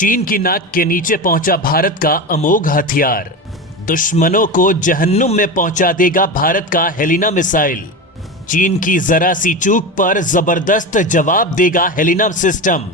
चीन की नाक के नीचे पहुंचा भारत का अमोघ हथियार। दुश्मनों को जहन्नुम में पहुंचा देगा भारत का हेलिना मिसाइल। चीन की जरा सी चूक पर जबरदस्त जवाब देगा हेलिना सिस्टम।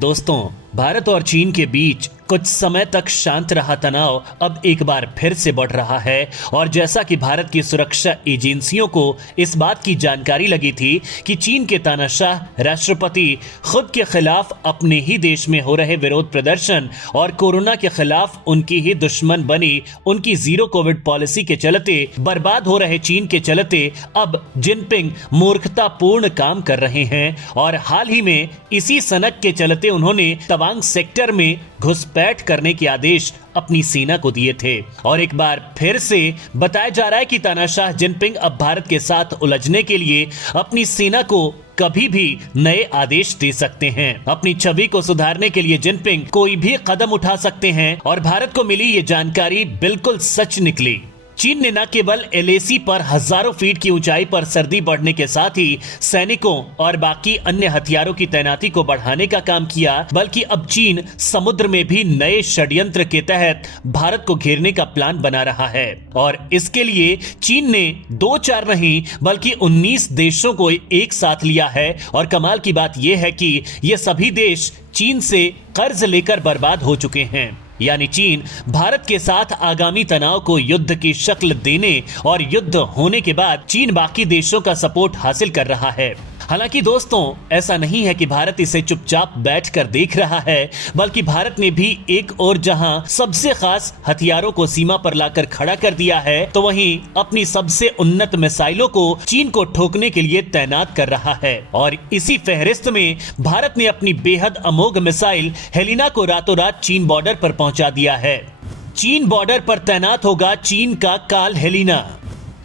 दोस्तों, भारत और चीन के बीच कुछ समय तक शांत रहा तनाव अब एक बार फिर से बढ़ रहा है। और जैसा कि भारत की सुरक्षा एजेंसियों को इस बात की जानकारी लगी थी कि चीन के तानाशाह राष्ट्रपति खुद के खिलाफ अपने ही देश में हो रहे विरोध प्रदर्शन और कोरोना के खिलाफ उनकी ही दुश्मन बनी उनकी जीरो कोविड पॉलिसी के चलते बर्बाद हो रहे चीन के चलते अब जिनपिंग मूर्खतापूर्ण काम कर रहे हैं। और हाल ही में इसी सनक के चलते उन्होंने तवांग सेक्टर में घुसपैठ करने के आदेश अपनी सेना को दिए थे। और एक बार फिर से बताया जा रहा है कि तानाशाह जिनपिंग अब भारत के साथ उलझने के लिए अपनी सेना को कभी भी नए आदेश दे सकते हैं। अपनी छवि को सुधारने के लिए जिनपिंग कोई भी कदम उठा सकते हैं और भारत को मिली ये जानकारी बिल्कुल सच निकली। चीन ने न केवल एलएसी पर हजारों फीट की ऊंचाई पर सर्दी बढ़ने के साथ ही सैनिकों और बाकी अन्य हथियारों की तैनाती को बढ़ाने का काम किया, बल्कि अब चीन समुद्र में भी नए षड्यंत्र के तहत भारत को घेरने का प्लान बना रहा है। और इसके लिए चीन ने 2-4 नहीं बल्कि 19 देशों को एक साथ लिया है। और कमाल की बात यह है कि ये सभी देश चीन से कर्ज लेकर बर्बाद हो चुके हैं। यानी चीन भारत के साथ आगामी तनाव को युद्ध की शक्ल देने और युद्ध होने के बाद चीन बाकी देशों का सपोर्ट हासिल कर रहा है। हालांकि दोस्तों, ऐसा नहीं है कि भारत इसे चुपचाप बैठकर देख रहा है, बल्कि भारत ने भी एक और जहां सबसे खास हथियारों को सीमा पर लाकर खड़ा कर दिया है, तो वहीं अपनी सबसे उन्नत मिसाइलों को चीन को ठोकने के लिए तैनात कर रहा है। और इसी फहरिस्त में भारत ने अपनी बेहद अमोघ मिसाइल हेलिना को रातों रात चीन बॉर्डर पर पहुंचा दिया है। चीन बॉर्डर पर तैनात होगा चीन का काल हेलिना।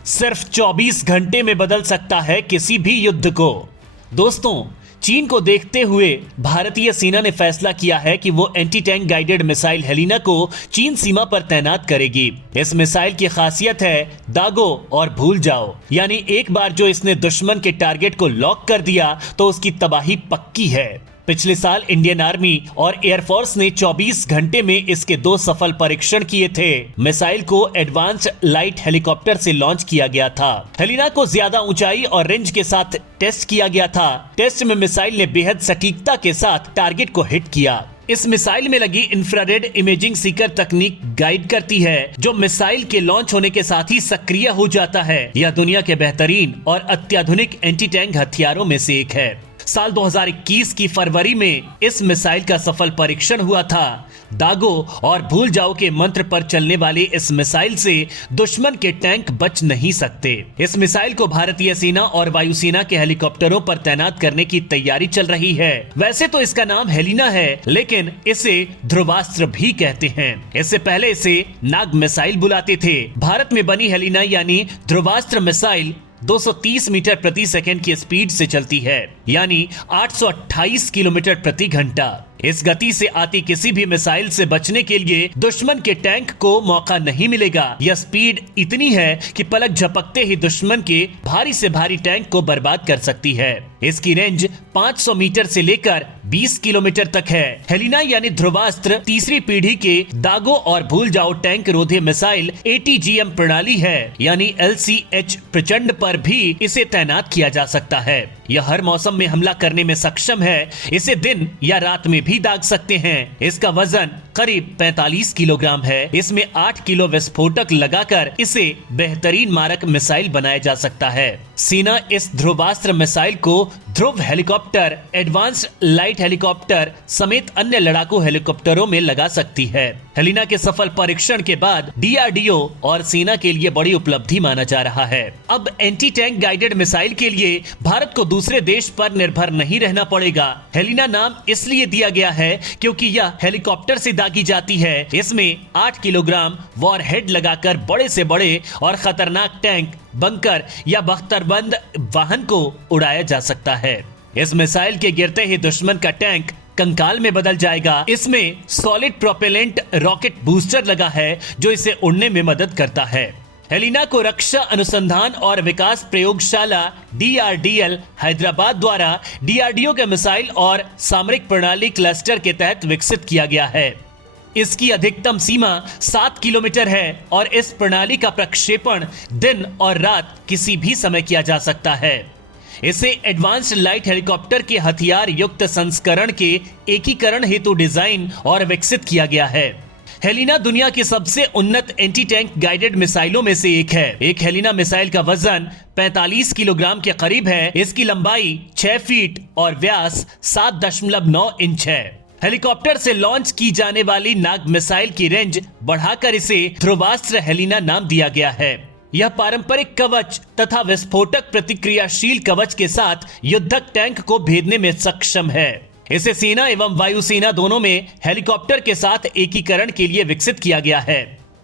सिर्फ 24 घंटे में बदल सकता है किसी भी युद्ध को। दोस्तों, चीन को देखते हुए भारतीय सेना ने फैसला किया है कि वो anti tank guided missile Helina को चीन सीमा पर तैनात करेगी। इस मिसाइल की खासियत है दागो और भूल जाओ, यानी एक बार जो इसने दुश्मन के टारगेट को लॉक कर दिया तो उसकी तबाही पक्की है। पिछले साल इंडियन आर्मी और एयरफोर्स ने 24 घंटे में इसके 2 सफल परीक्षण किए थे। मिसाइल को एडवांस्ड लाइट हेलीकॉप्टर से लॉन्च किया गया था। हेलिना को ज्यादा ऊंचाई और रेंज के साथ टेस्ट किया गया था। टेस्ट में मिसाइल ने बेहद सटीकता के साथ टारगेट को हिट किया। इस मिसाइल में लगी इंफ्रारेड इमेजिंग सीकर तकनीक गाइड करती है, जो मिसाइल के लॉन्च होने के साथ ही सक्रिय हो जाता है। यह दुनिया के बेहतरीन और अत्याधुनिक एंटी टैंक हथियारों में से एक है। साल 2021 की फरवरी में इस मिसाइल का सफल परीक्षण हुआ था। दागो और भूल जाओ के मंत्र पर चलने वाली इस मिसाइल से दुश्मन के टैंक बच नहीं सकते। इस मिसाइल को भारतीय सेना और वायुसेना के हेलीकॉप्टरों पर तैनात करने की तैयारी चल रही है। वैसे तो इसका नाम हेलिना है, लेकिन इसे ध्रुवास्त्र भी कहते हैं। इससे पहले इसे नाग मिसाइल बुलाते थे। भारत में बनी हेलिना यानी ध्रुवास्त्र मिसाइल 230 मीटर प्रति सेकंड की स्पीड से चलती है, यानी 828 किलोमीटर प्रति घंटा। इस गति से आती किसी भी मिसाइल से बचने के लिए दुश्मन के टैंक को मौका नहीं मिलेगा। यह स्पीड इतनी है कि पलक झपकते ही दुश्मन के भारी से भारी टैंक को बर्बाद कर सकती है। इसकी रेंज 500 मीटर से लेकर 20 किलोमीटर तक है। हेलिना यानी ध्रुवास्त्र तीसरी पीढ़ी के दागो और भूल जाओ टैंक रोधी मिसाइल ATGM प्रणाली है, यानी LCH प्रचंड पर भी इसे तैनात किया जा सकता है। यह हर मौसम में हमला करने में सक्षम है। इसे दिन या रात में भी दाग सकते हैं। इसका वजन करीब 45 किलोग्राम है। इसमें 8 किलो विस्फोटक लगाकर इसे बेहतरीन मारक मिसाइल बनाया जा सकता है। सेना इस ध्रुवास्त्र मिसाइल को ध्रुव हेलीकॉप्टर, एडवांस्ड लाइट हेलीकॉप्टर समेत अन्य लड़ाकू हेलीकॉप्टरों में लगा सकती है। हेलिना के सफल परीक्षण के बाद DRDO और सेना के लिए बड़ी उपलब्धि माना जा रहा है। अब एंटी टैंक गाइडेड मिसाइल के लिए भारत को दूसरे देश पर निर्भर नहीं रहना पड़ेगा। हेलिना नाम इसलिए दिया गया है क्योंकि यह हेलीकॉप्टर से दागी जाती है। इसमें 8 किलोग्राम वॉरहेड लगाकर बड़े से बड़े और खतरनाक टैंक, बंकर या बख्तरबंद वाहन को उड़ाया जा सकता है। इस मिसाइल के गिरते ही दुश्मन का टैंक कंकाल में बदल जाएगा। इसमें सॉलिड प्रोपेलेंट रॉकेट बूस्टर लगा है जो इसे उड़ने में मदद करता है। हेलिना को रक्षा अनुसंधान और विकास प्रयोगशाला DRDL हैदराबाद द्वारा DRDO के मिसाइल और सामरिक प्रणाली क्लस्टर के तहत विकसित किया गया है। इसकी अधिकतम सीमा 7 किलोमीटर है और इस प्रणाली का प्रक्षेपण दिन और रात किसी भी समय किया जा सकता है। इसे एडवांस्ड लाइट हेलीकॉप्टर के हथियार युक्त संस्करण के एकीकरण हेतु डिजाइन और विकसित किया गया है। हेलिना दुनिया की सबसे उन्नत एंटी टैंक गाइडेड मिसाइलों में से एक है। एक हेलिना मिसाइल का वजन 45 किलोग्राम के करीब है। इसकी लंबाई 6 फीट और व्यास 7.9 इंच है। हेलीकॉप्टर से लॉन्च की जाने वाली नाग मिसाइल की रेंज बढ़ाकर इसे ध्रुवास्त्र हेलिना नाम दिया गया है। यह पारंपरिक कवच तथा विस्फोटक प्रतिक्रियाशील कवच के साथ युद्धक टैंक को भेदने में सक्षम है। इसे सेना एवं वायुसेना दोनों में हेलीकॉप्टर के साथ एकीकरण के लिए विकसित किया गया है।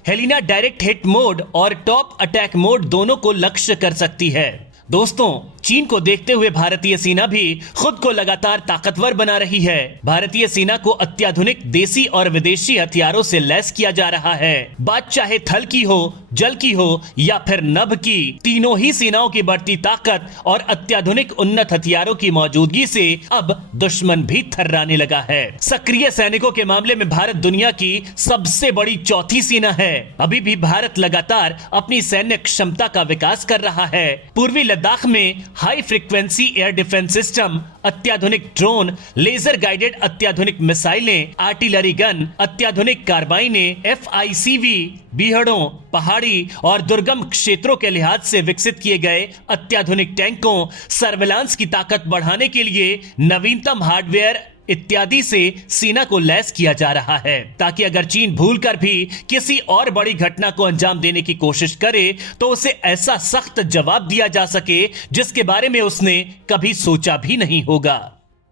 हेलिना डायरेक्ट हिट मोड और टॉप अटैक मोड दोनों को लक्ष्य कर सकती है। दोस्तों, चीन को देखते हुए भारतीय सेना भी खुद को लगातार ताकतवर बना रही है। भारतीय सेना को अत्याधुनिक देसी और विदेशी हथियारों से लैस किया जा रहा है। बात चाहे थल की हो, जल की हो या फिर नभ की, तीनों ही सेनाओं की बढ़ती ताकत और अत्याधुनिक उन्नत हथियारों की मौजूदगी से अब दुश्मन भी थर्राने लगा है। सक्रिय सैनिकों के मामले में भारत दुनिया की सबसे बड़ी चौथी सेना है। अभी भी भारत लगातार अपनी सैन्य क्षमता का विकास कर रहा है। पूर्वी लद्दाख में high frequency air defence system, अत्याधुनिक ड्रोन, लेजर गाइडेड अत्याधुनिक मिसाइलें, आर्टिलरी गन, अत्याधुनिक कार्बाइनें, FICV, बीहड़ों, पहाड़ी और दुर्गम क्षेत्रों के लिहाज से विकसित किए गए अत्याधुनिक टैंकों, सर्विलांस की ताकत बढ़ाने के लिए नवीनतम हार्डवेयर इत्यादि से सेना को लैस किया जा रहा है, ताकि अगर चीन भूलकर भी किसी और बड़ी घटना को अंजाम देने की कोशिश करे तो उसे ऐसा सख्त जवाब दिया जा सके जिसके बारे में उसने कभी सोचा भी नहीं होगा।